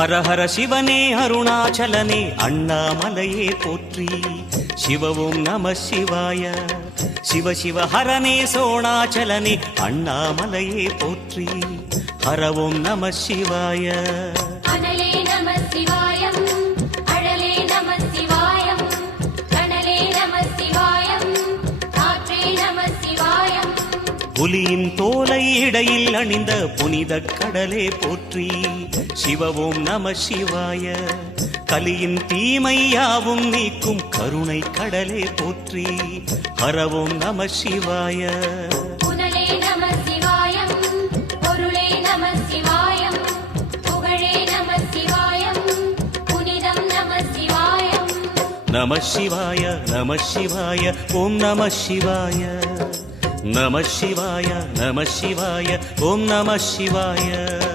ஹர ஹர சிவனே அருணாச்சலனே அண்ணாமலையே போற்றி. சிவ ஓம் நம சிவாய. சிவ சிவ ஹரனே சோணாச்சலனே அண்ணாமலையே போற்றி. ஹர ஓம் நம சிவாய. அனலே நம சிவாயம், அழலே நம சிவாயம், கனலே நம சிவாயம், காற்றே நம சிவாயம். புலியின் தோலை இடையில் அணிந்த புனித கடலே போற்றி. சிவ ஓம் நம சிவாய. கலியின் தீமையாவும் நீக்கும் கருணை கடலே போற்றி. ஹர ஓம் நம சிவாய. புனலே நம சிவாயம், பொருளே நம சிவாயம், புகழே நம சிவாயம், புனிதம் நம சிவாயம். நம சிவாய நம சிவாய ஓம் நம சிவாய. நம சிவாய நம சிவாய ஓம் நம சிவாய.